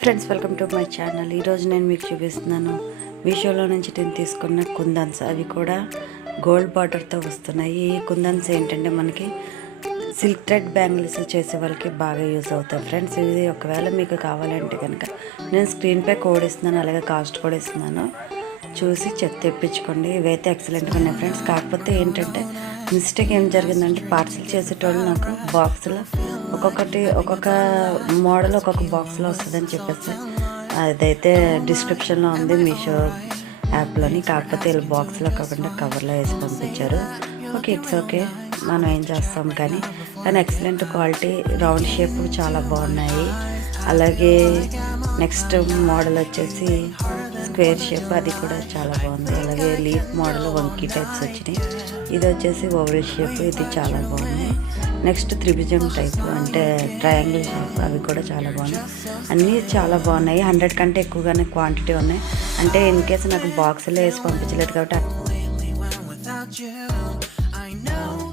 Friends, welcome to my channel. ఈరోజు నేను మీకు చూపిస్తున్నాను మీషోలో నుంచి నేను తీసుకున్న కుందన్స్. అవి కూడా గోల్డ్ బార్డర్తో వస్తున్నాయి. ఈ కుందన్స్ ఏంటంటే మనకి సిల్క్ థ్రెడ్ బ్యాంగిల్స్ చేసే వాళ్ళకి బాగా యూజ్ అవుతాయి ఫ్రెండ్స్. ఇది ఒకవేళ మీకు కావాలంటే కనుక నేను స్క్రీన్పై కోడ్ ఇస్తున్నాను, అలాగే కాస్ట్ కూడా ఇస్తున్నాను. చూసి తెప్పించుకోండి. ఇవైతే ఎక్సలెంట్గా ఉన్నాయి ఫ్రెండ్స్. కాకపోతే ఏంటంటే మిస్టేక్ ఏం జరిగిందంటే పార్సిల్ చేసేటోళ్ళు నాకు బాక్స్లో ఒక్కొక్క మోడల్ ఒక్కొక్క బాక్స్లో వస్తుందని చెప్పేసి అదైతే డిస్క్రిప్షన్లో ఉంది మీషో యాప్లోని. కాకపోతే వీళ్ళు బాక్స్లో కాకుండా కవర్లో వేసి పంపించారు. ఓకే, ఇట్స్ ఓకే, మనం ఏం చేస్తాం. కానీ ఎక్సలెంట్ క్వాలిటీ, రౌండ్ షేప్ చాలా బాగున్నాయి. అలాగే నెక్స్ట్ మోడల్ వచ్చేసి స్క్వేర్ షేప్, అది కూడా చాలా బాగుంది. అలాగే లీఫ్ మోడల్ వంకీ టైప్స్ వచ్చినాయి. ఇది వచ్చేసి ఓవల్ షేప్, ఇది చాలా బాగుంది. నెక్స్ట్ త్రిభుజం టైప్ అంటే ట్రయాంగిల్ షేప్, అవి కూడా చాలా బాగున్నాయి. అన్నీ చాలా బాగున్నాయి. 100 కంటే ఎక్కువగానే క్వాంటిటీ ఉన్నాయి. అంటే ఇన్ కేసు నాకు బాక్స్లో వేసి పంపించలేదు కాబట్టి